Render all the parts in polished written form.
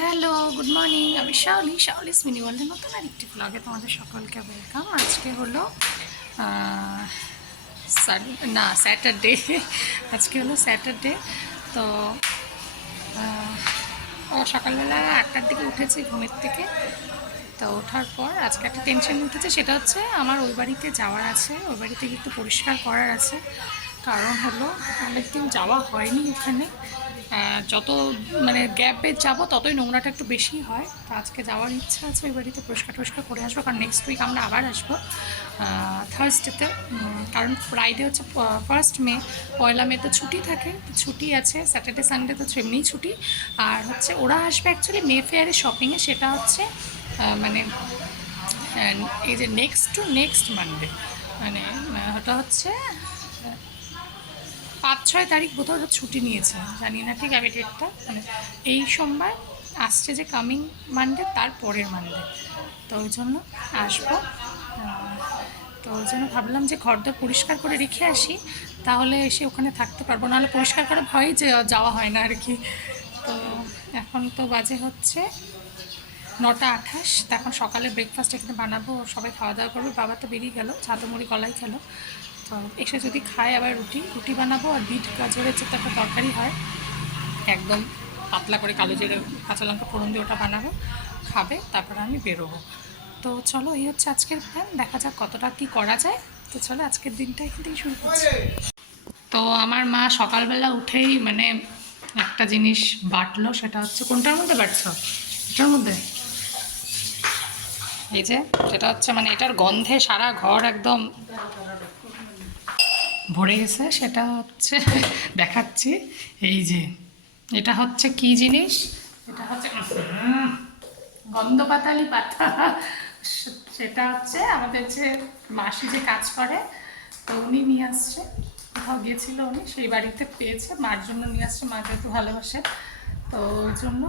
Hello, good morning. আমি শাওলিস mini ওয়ার্ল্ডের নতুন আরেকটি ব্লগে তোমাদের সকলকে ওয়েলকাম। আজকে হলো স্যাটারডে। আজকে হলো স্যাটারডে। তো সকালবেলা 8টার দিকে উঠেছি ঘুমের থেকে। তো ওঠার পর আজকে একটা টেনশন উঠেছে, সেটা হচ্ছে আমার ওই বাড়িতে যাওয়ার আছে, ওই বাড়িতে একটু পরিষ্কার করার আছে। কারণ হলো অনেকদিন যাওয়া হয়নি ওখানে। যত মানে গ্যাপে যাবো ততই নোংরাটা একটু বেশি হয়। তো আজকে যাওয়ার ইচ্ছা আছে ওই বাড়িতে, পরিষ্কার টরিষ্কার করে আসবো। কারণ নেক্সট উইক আমরা আবার আসবো থার্সডেতে। কারণ ফ্রাইডে হচ্ছে 1 মে, 1 মে তো ছুটি থাকে, ছুটি আছে। স্যাটারডে সানডে তো এমনিই ছুটি। আর হচ্ছে ওরা আসবে অ্যাকচুয়ালি মে ফেয়ারে শপিংয়ে, সেটা হচ্ছে মানে এই যে নেক্সট মানডে, মানে ওটা হচ্ছে 5-6 তারিখ বোধহয় ওরা ছুটি নিয়েছে, জানি না ঠিক আমি ডেটটা। মানে এই সোমবার আসছে যে কামিং মানডে, তার পরের মানডে। তো ওই জন্য আসবো। তো ওই জন্য ভাবলাম যে ঘরদোর পরিষ্কার করে রেখে আসি, তাহলে এসে ওখানে থাকতে পারবো। নাহলে পরিষ্কার করে ভয়ই যে যাওয়া হয় না আর কি। তো এখন তো বাজে হচ্ছে 9টা 28। তো এখন সকালে ব্রেকফাস্ট এখানে বানাবো, সবাই খাওয়া দাওয়া করবে। বাবা তো বেরিয়ে গেল, ছাতু মুড়ি কলাই খেলো। তো এসে যদি খায় আবার রুটি বানাবো। আর বিট গাজরের যে একটা তরকারি হয় একদম পাতলা করে, কালো জিরে কাঁচা লঙ্কা ফোড়ন দিয়ে, ওটা বানাবো, খাবে। তারপরে আমি বেরোবো। তো চলো, এই হচ্ছে আজকের প্ল্যান। দেখা যাক কতটা কি করা যায়। তো চলো আজকের দিনটা এখান থেকে শুরু করছি। তো আমার মা সকালবেলা উঠেই মানে একটা জিনিস বাটলো, সেটা হচ্ছে কোনটার মধ্যে বাটছো? এটার মধ্যে। এই যে যেটা হচ্ছে মানে এটার গন্ধে সারা ঘর একদম ভরে গেছে। সেটা হচ্ছে দেখাচ্ছি। এই যে এটা হচ্ছে কি জিনিস, এটা হচ্ছে গন্ধ পাতালি পাতা। সেটা হচ্ছে আমাদের যে মাসি যে কাজ করে, তো উনি নিয়ে আসছে। কোথাও গিয়েছিল উনি, সেই বাড়িতে পেয়েছে, মার জন্য নিয়ে আসছে। মা যেহেতু ভালোবাসে, তো ওই জন্য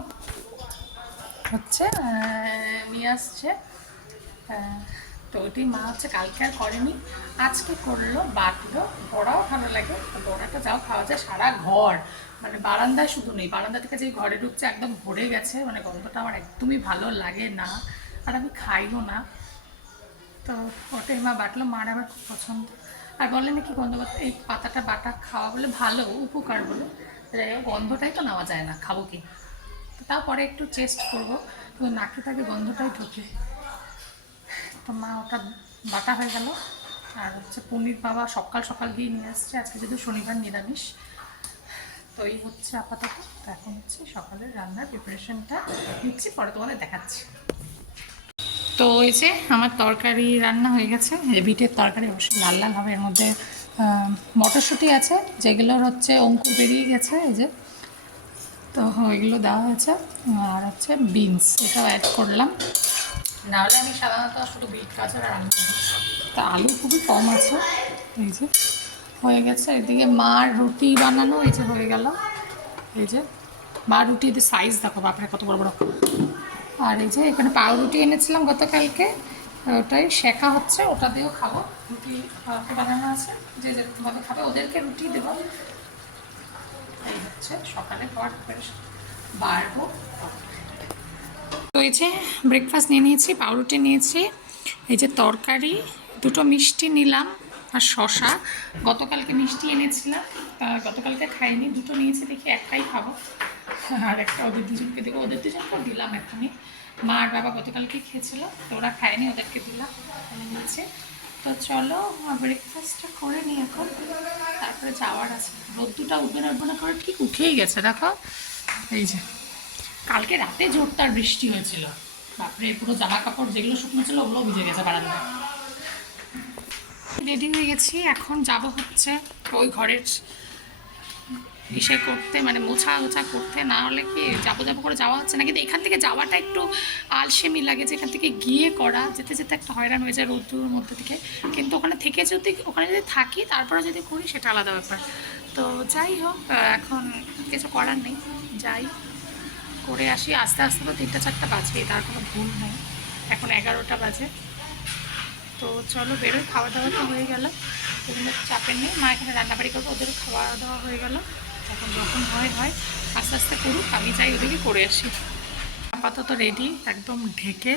হচ্ছে নিয়ে আসছে। তো ওইটি মা হচ্ছে কালকে আর করেনি, আজকে করলো, বাটলো। বড়াও ভালো লাগে, বড়াটা যাও খাওয়া যায়। সারা ঘর মানে বারান্দায় শুধু নেই, বারান্দা থেকে যে ঘরে ঢুকছে একদম ভরে গেছে। মানে গন্ধটা আমার একদমই ভালো লাগে না, আর আমি খাইও না। তো ওটাই মা বাটলো, মার আবার খুব পছন্দ। আর বলে নাকি গন্ধ এই পাতাটা বাটা খাওয়া বলে ভালো, উপকার বলে। যাই হোক, গন্ধটাই তো নেওয়া যায় না, খাবো কি। তো তারপরে একটু চেস্ট করবো, কিন্তু নাকে থাকে গন্ধটাই ঢোকে। তো মা ওটা বাটা হয়ে গেল। আর হচ্ছে পনির বাবা সকাল সকাল গিয়ে নিয়ে আসছে, আজকে যেহেতু শনিবার নিরামিষ। তো এই হচ্ছে আপাতত। তো এখন হচ্ছে সকালের রান্নার প্রিপারেশনটা নিচ্ছি, পরে তোমাদের দেখাচ্ছি। তো ওই যে আমার তরকারি রান্না হয়ে গেছে। এই বিটের তরকারি অবশ্যই লাল লাল হবে। এর মধ্যে মটরশুঁটি আছে, যেগুলোর হচ্ছে অঙ্কুর বেরিয়ে গেছে, এই যে। তো ওইগুলো দেওয়া হয়েছে। আর হচ্ছে বিনস, এটাও অ্যাড করলাম। নাহলে আমি সাধারণত শুধু বিট গাজর আর আলু দিই। তা আলু খুবই কম আছে। এই যে হয়ে গেছে। এদিকে মার রুটি বানানো, এই যে হয়ে গেল। এই যে মার রুটির সাইজ দেখো, বাপরে কত বড় বড়। আর এই যে এখানে পাউরুটি এনেছিলাম গতকালকে, ওটাই শেখা হচ্ছে, ওটা দিয়েও খাবো। রুটি বানানো আছে, যে যেরকমভাবে খাবে ওদেরকে রুটি দেবো। এই হচ্ছে সকালে পর বাড়বো। তো এই যে ব্রেকফাস্ট নিয়ে নিয়েছি, পাউরুটি নিয়েছি, এই যে তরকারি, দুটো মিষ্টি নিলাম, আর শশা। গতকালকে মিষ্টি এনেছিলাম, গতকালকে খাইনি, দুটো নিয়েছি, দেখি একটাই খাবো, আর একটা ওদের দুজনকে দেবো। ওদের দুজনকেও দিলাম এখনই। মা আর বাবা গতকালকে খেয়েছিল, তো ওরা খায়নি, ওদেরকে দিলাম নিয়েছে। তো চলো ব্রেকফাস্টটা করে নিই এখন, তারপরে যাওয়ার আছে। রোদ্দুটা উঠবে না করে ঠিক উঠেই গেছে দেখো। এই যে কালকে রাতে জোরদার বৃষ্টি হয়েছিল, তারপরে পুরো জামা কাপড় যেগুলো শুকনো ছিল ওগুলো ভিজে গেছে বারান্দায়। রেডি হয়ে গেছি, এখন যাব হচ্ছে ওই ঘরের ইসে করতে, মানে মোছা করতে। না হলে কি যাবো করে যাওয়া হচ্ছে না। কিন্তু এখান থেকে যাওয়াটা একটু আলসেমি লাগে, যে এখান থেকে গিয়ে করা, যেতে যেতে একটা হয়রান হয়ে যায় রোদ্দুরের মধ্যে থেকে। কিন্তু ওখানে যদি থাকি তারপরে যদি করি, সেটা আলাদা ব্যাপার। তো যাই হোক, এখন কিছু করার নেই, যাই করে আসি। আস্তে আস্তে তো 3-4 বাজবেই, তার কোনো ভুল নেই। এখন 11টা বাজে। তো চলো বেরোই, খাওয়া দাওয়া তো হয়ে গেল, কোনো চাপের নেই। মা এখানে রান্নাবাড়ি করবো, ওদেরও খাওয়া দাওয়া হয়ে গেল। এখন যখন হয় আস্তে আস্তে করুক, আমি যাই ওদিকে করে আসি। আপাতত রেডি একদম ঢেকে,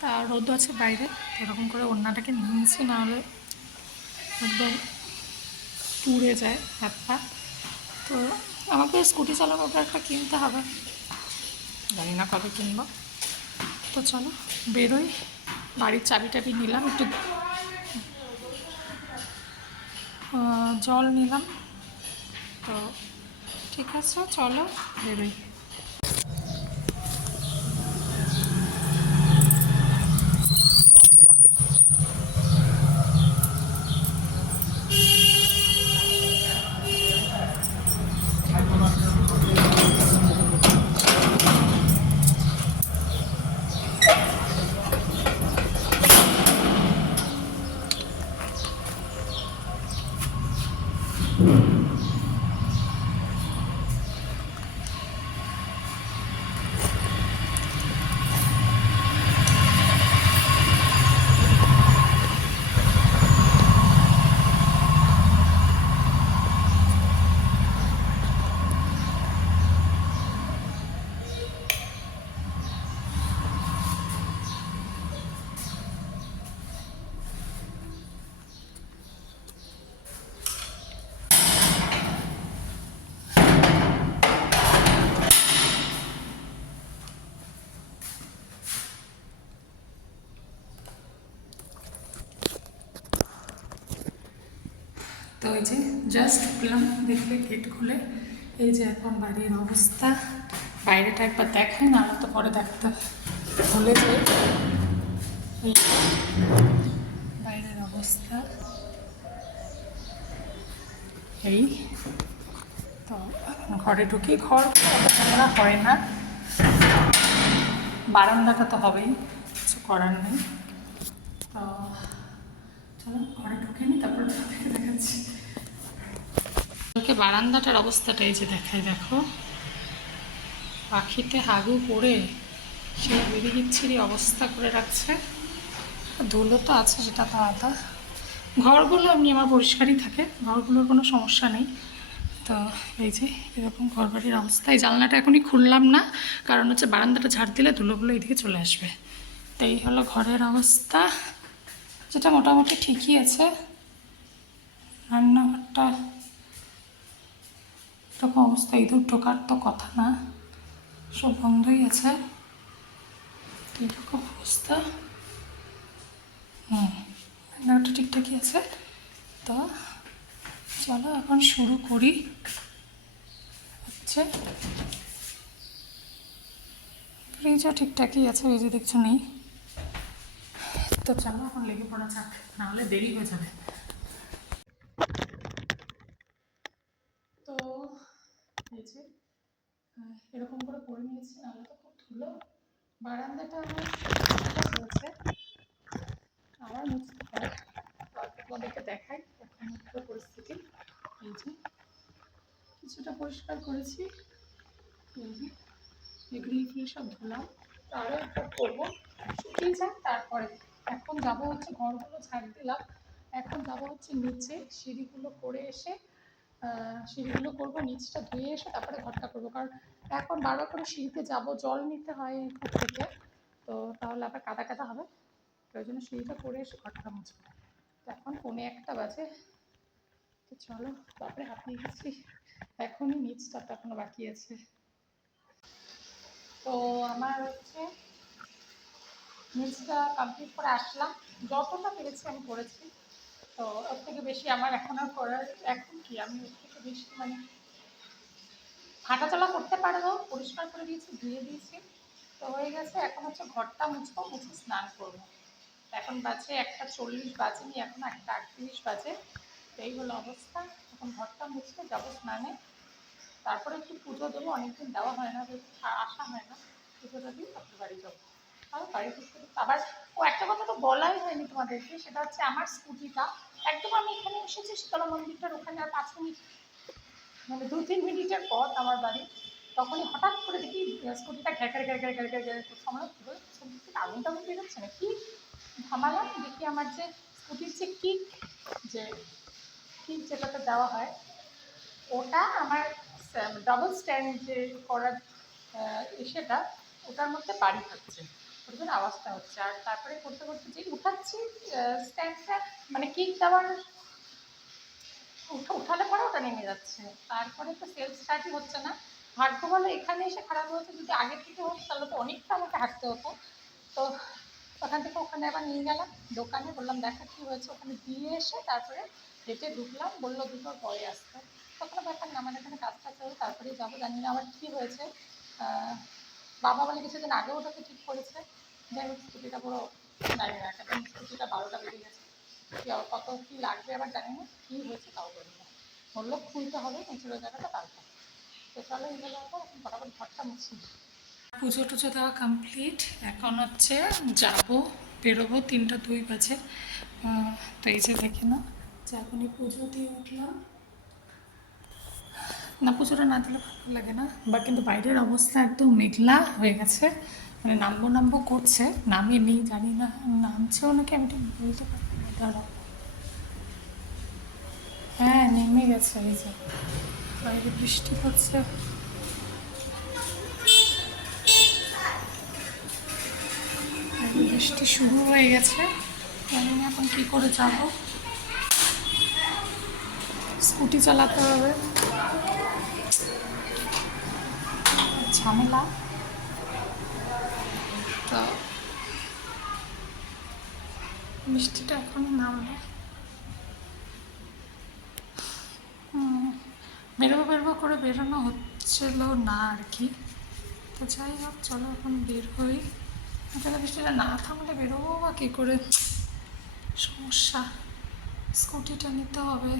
তা রোদ আছে বাইরে, এরকম করে ওড়নাটাকে নিয়েছি, নাহলে একদম পুড়ে যায় হাত পা। তো আমাকে স্কুটি চালানোটা একটা কিনতে হবে, জানি না কবে কিনবো। তো চলো বেরোই, বাড়ির চাবি টাবি নিলাম, একটু জল নিলাম। তো ঠিক আছে, চলো বেরোই। তো এই যে জাস্ট উঠলাম, দেখলে গেট খুলে, এই যে এখন বাড়ির অবস্থা। বাইরেটা একবার দেখাই, না তো পরে দেখতে ভুলে যাই। এই বাইরের অবস্থা এই। তো ঘরে ঢুকি, ঘর অত নোংরা হয় না, বারান্দাটা তো হবেই, কিছু করার নেই। তো চলো ঘরে ঢুকে নিই, তারপর দেখাচ্ছি। বারান্দাটার অবস্থাটা এই যে দেখাই, দেখো পাখিতে হাগু করে সেই বিড়িবিচ্ছিরি অবস্থা করে রাখছে। ধুলো তো আছে, সেটা তো আলাদা। ঘরগুলো এমনি আমার পরিষ্কারই থাকে, ঘরগুলোর কোনো সমস্যা নেই। তো এই যে এরকম ঘরবাড়ির অবস্থা। এই জানলাটা এখনই খুললাম না, কারণ হচ্ছে বারান্দাটা ঝাড় দিলে ধুলোগুলো এইদিকে চলে আসবে। তো এই হলো ঘরের অবস্থা, যেটা মোটামুটি ঠিকই আছে। রান্নাঘরটা এরকম অবস্থা, ইঁদুর ঢোকার তো কথা না, সব বন্ধই আছে। এরকম অবস্থা। রান্নাঘরটা ঠিকঠাকই আছে। তো চলো এখন শুরু করি। হচ্ছে ফ্রিজও ঠিকঠাকই আছে, ওই যে দেখছো নেই। তো চলো এখন লেগে পড়া যাক, নাহলে দেরি হয়ে যাবে। তো এই যে এরকম করে করে নিয়েছি, নাহলে তো খুব ধুলো। বারান্দাটা আমার হয়েছে, আবার মুছতে হয়। তোমাদেরকে দেখাই এখন পরিস্থিতি। এই যে কিছুটা পরিষ্কার করেছি, এই যে গ্রিল ফ্রিল সব ধুলাম, আরও একটু করবো, শুকিয়ে যাক তারপরে। এখন যাবো হচ্ছে, ঘরগুলো ঝাড় দিলাম, এখন যাবো হচ্ছে নিচে, সিঁড়িগুলো করে এসে সিঁড়িগুলো করবো, নিচটা ধুয়ে এসে তারপরে ঘরটা করবো। কারণ এখন বারবার করে সিঁড়িতে যাবো, জল নিতে হয় এই কূপ থেকে, তো তাহলে আবার কাদা কাদা হবে। তো ওই জন্য সিঁড়িটা করে এসে ঘরটা মুছবো। তো এখন 1:45 বাজে। তো চলো, তারপরে হাঁপিয়ে গেছি, এখনই নিচটা তো এখনো বাকি আছে। তো আমার হচ্ছে নিচটা কমপ্লিট করে আসলাম, যতটা পেরেছি আমি করেছি। তো ওর থেকে বেশি আমার এখন আর করার, এখন কি আমি ওর থেকে বেশি মানে হাঁটাচলা করতে পারবো, পরিষ্কার করে দিয়েছি, ধুয়ে দিয়েছি, তো হয়ে গেছে। এখন হচ্ছে ঘরটা মুছবো, মুছে স্নান করবো। এখন বাজে 1:40 বাজেনি, এখন 1:38 বাজে। তো এই হলো অবস্থা। এখন ঘরটা মুছতে যাবো স্নানে, তারপরে একটু পুজো দেবো, অনেকদিন দেওয়া হয় না, আসা হয় না, পুজোটা দিয়ে তারপরে বাড়ি যাবো। আর বাড়ি ঢুকতে আবার, একটা কথা তো বলাই হয়নি তোমাদেরকে, সেটা হচ্ছে আমার স্কুটিটা একদম, আমি এখানে এসেছি শীতলা মন্দিরটার ওখানে, আর 5 মিনিট মানে 2-3 মিনিটের পথ আমার বাড়ি। তখনই হঠাৎ করে দেখি স্কুটিটা ঘ্যার ঘ্যার ঘ্যার ঘ্যার ঘ্যার ঘ্যার করছে। আমরা কী করে আগুন টাগুন বেরোচ্ছে না কি, থামালাম, দেখি আমার যে স্কুটির যে কিক, যে কিক যেটাতে দেওয়া হয়, ওটা আমার ডাবল স্ট্যান্ড যে করার সেটা, ওটার মধ্যে বাড়ি খাচ্ছে, ওর জন্য আওয়াজটা হচ্ছে। আর তারপরে করতে করতে যে উঠাচ্ছি স্ট্যান্ডটা, মানে কিক দেওয়ার উঠালে পরে ওটা নেমে যাচ্ছে, তারপরে তো সেলফ স্টার্টই হচ্ছে না। ভাগ্য বলো এখানে এসে খারাপ হয়েছে, যদি আগে থেকে হতো তাহলে তো অনেকটা আমাকে হাঁটতে হতো। তো ওখান থেকে ওখানে আবার নিয়ে গেলাম দোকানে, বললাম দেখা কী হয়েছে, ওখানে দিয়ে এসে তারপরে হেঁটে ঢুকলাম, বললো দুটোর পরে আসতে। তখন ব্যাপার না, আমার এখানে কাজ টাজ হবে তারপরেই যাবো, জানি না আবার কী হয়েছে। বাবা বলে কিছুদিন আগেও ওটাকে ঠিক করেছে। যাই হোক স্কুটিটা পুরো জানি না, একদম স্কুটিটা 12টা বেজে গেছে, কী কত কী লাগবে আবার জানি না, কী হয়েছে তাও জানি না। বললো খুলতে হবে নিচের জায়গাটা, তারপর তো চলো এগুলো এখন ফটাফট ঘরটা মুছি। পুজো টুজো দেওয়া কমপ্লিট, এখন হচ্ছে যাবো, বেরোবো, 3টা 2 বাজে। তো এই যে দেখে না, যে এখনই পুজো দিয়ে উঠলাম, না পুজোটা না দিলে ভালো লাগে না, বা কিন্তু বাইরের অবস্থা একদম মেঘলা হয়ে গেছে, মানে নামবো নামবো করছে, নামিয়ে নেই, জানি না নামছেও নাকি, আমি ঠিক বলতে পারবো না, দাঁড়াও। হ্যাঁ নেমে গেছে, এই যে বাইরে বৃষ্টি পড়ছে। বৃষ্টি শুরু হয়ে গেছে, জানি না এখন কী করে যাবো, স্কুটি চালাতে হবে, ঝামেলা। তো বৃষ্টিটা এখনই নামলো, বেরোবো বেরোবো করে বেরোনো হচ্ছিল না আর কি। তো যাই হোক চলো এখন বের হই, তাহলে বৃষ্টিটা না থামলে বেরোবো বা কী করে, সমস্যা। স্কুটিটা নিতে হবে,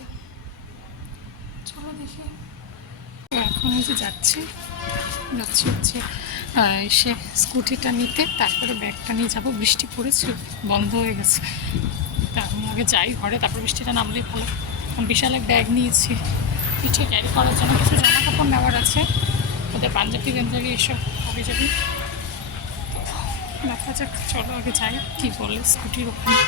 চলো দেখি। এখন এই যে যাচ্ছি যাচ্ছি হচ্ছে এসে স্কুটিটা নিতে, তারপরে ব্যাগটা নিয়ে যাবো, বৃষ্টি পড়েছে, বন্ধ হয়ে গেছে। তা আমি আগে যাই ঘরে, তারপর বৃষ্টিটা নামলেই ভালো। বিশাল এক ব্যাগ নিয়েছি, পিঠে ক্যারি করার জন্য কিছু জামা কাপড় নেওয়ার আছে, ওদের পাঞ্জাবি গেঞ্জাবি এইসব হবে যাবি। দেখা যাক, চলো আগে যাই, কী বলে স্কুটির ওখানে।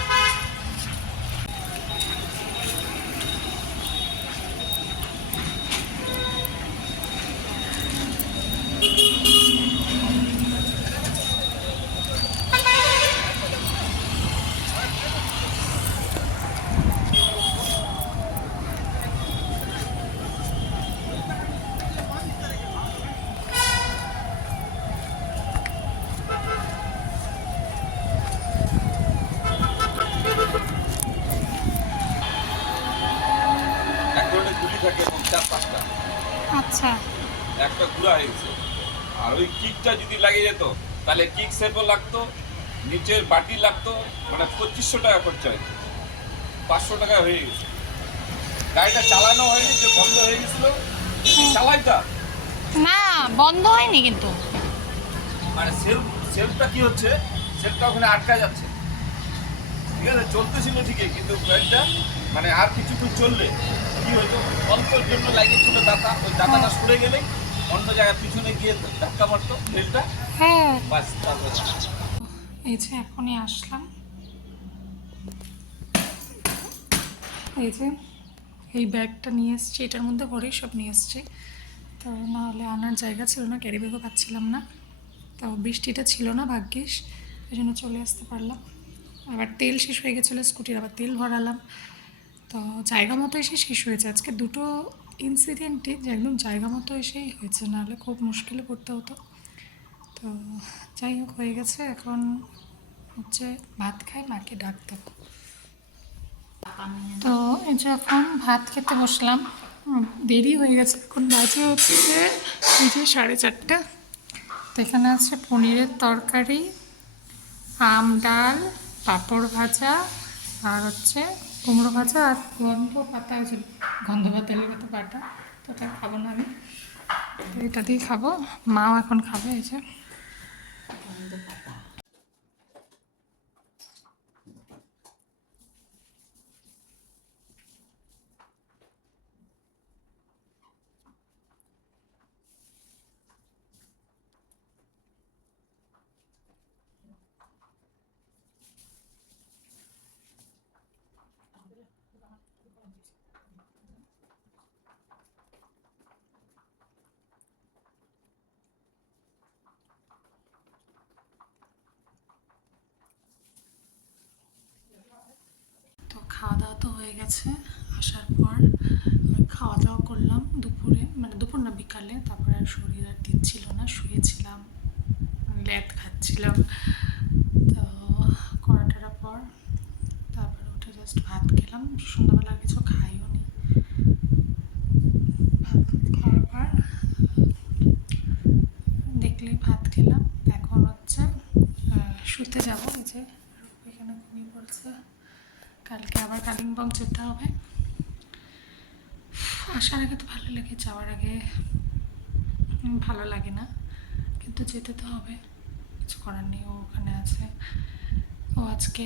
এক ধরনের গুলি থাকে এবং 4-5টা, আচ্ছা একটা ঘুরা হয়ে গেছে। আর ওই কিকটা যদি লাগে যেত তাহলে কিক সেটও লাগতো, নিচের বাটি লাগতো, মানে 2500 টাকা খরচা হয়েছে, 500 টাকা হয়ে গেছে। গাড়িটা চালানো হয়নি, যে বন্ধ হয়ে গেছিল, যদি চালাইটা না, বন্ধ হয়নি কিন্তু। মানে সেলফটা কি হচ্ছে, সেলফটা ওখানে আটকা যাচ্ছে, ঠিক আছে, চলতেছিল ঠিকই, কিন্তু গাড়িটা মানে আর কিছুক্ষণ চললে কি হতো, অল্পের জন্য লাগিয়েছিল দাতা, ওই দাতাটা সরে গেলেই অন্য জায়গায় পিছনে গিয়ে ধাক্কা মারতো রেলটা, হ্যাঁ বাস তারপরে। এই যে এখনই আসলাম, এই যে এই ব্যাগটা নিয়ে এসছি, এটার মধ্যে ভরেই সব নিয়ে এসছি। তো নাহলে আনার জায়গা ছিল না, ক্যারি ব্যাগও পাচ্ছিলাম না, তো বৃষ্টিটা ছিল না ভাগ্যিস, এই জন্য চলে আসতে পারলাম। আবার তেল শেষ হয়ে গেছিলো স্কুটির, আবার তেল ভরালাম, তো জায়গা মতো এসে শেষ হয়েছে। আজকে দুটো ইনসিডেন্টই যে একদম জায়গা মতো এসেই হয়েছে, নাহলে খুব মুশকিলে পড়তে হতো। তো যাই হোক হয়ে গেছে, এখন হচ্ছে ভাত খাই, মাকে ডাক দেবো। তো এই যে এখন ভাত খেতে বসলাম, দেরি হয়ে গেছে, এখন বাজে হচ্ছে এই যে 4:30। তো এখানে আছে পনিরের তরকারি, আম ডাল, পাঁপড় ভাজা, আর হচ্ছে কুমড়ো ভাজা, আর গন্ধ পাতা, যে গন্ধ পাতালের মতো বাটা, তো ওটা খাবো না আমি, তো এটা দিয়েই খাবো, মাও এখন খাবে। এই যে তো খাওয়া দাওয়া তো হয়ে গেছে। আসার পর আমি খাওয়া দাওয়া করলাম দুপুরে, মানে দুপুর না বিকালে। তারপরে আর শরীর আর দিচ্ছিল না, শুয়েছিলাম, ল্যাদ খাচ্ছিলাম। তো করাটার পর তারপরে উঠে জাস্ট ভাত খেলাম। সন্ধ্যাবেলা কিছু খাইও নি। ভাত খাওয়ার পর দেখলেই ভাত খেলাম। এখন হচ্ছে শুতে যাবো। এই যে এখানে ঘুমিয়ে পড়ছে। কালকে আবার কালিম্পং যেতে হবে। আসার আগে তো ভালো লাগে, যাওয়ার আগে ভালো লাগে না, কিন্তু যেতে তো হবে, কিছু করার নেই। ও ওখানে আছে। ও আজকে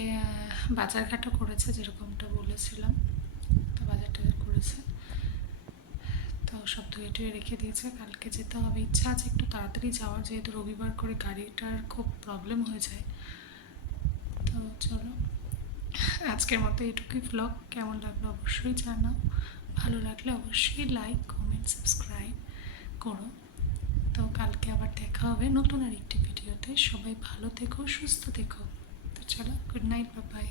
বাজারঘাটও করেছে, যেরকমটা বলেছিলাম। তো বাজার টাজার করেছে, তো সব ধুয়ে টুয়ে রেখে দিয়েছে। কালকে যেতে হবে। ইচ্ছা আছে একটু তাড়াতাড়ি যাওয়ার, যেহেতু রবিবার করে গাড়িটার খুব প্রবলেম হয়ে যায়। তো চলো, আজকের মতো এটুকুই ব্লগ। কেমন লাগলো অবশ্যই জানাও। ভালো লাগলে অবশ্যই লাইক, কমেন্ট, সাবস্ক্রাইব করো। তো কালকে আবার দেখা হবে নতুন আরেকটি ভিডিওতে। সবাই ভালো থেকো, সুস্থ থেকো। তো চলো, গুড নাইট, বাই বাই।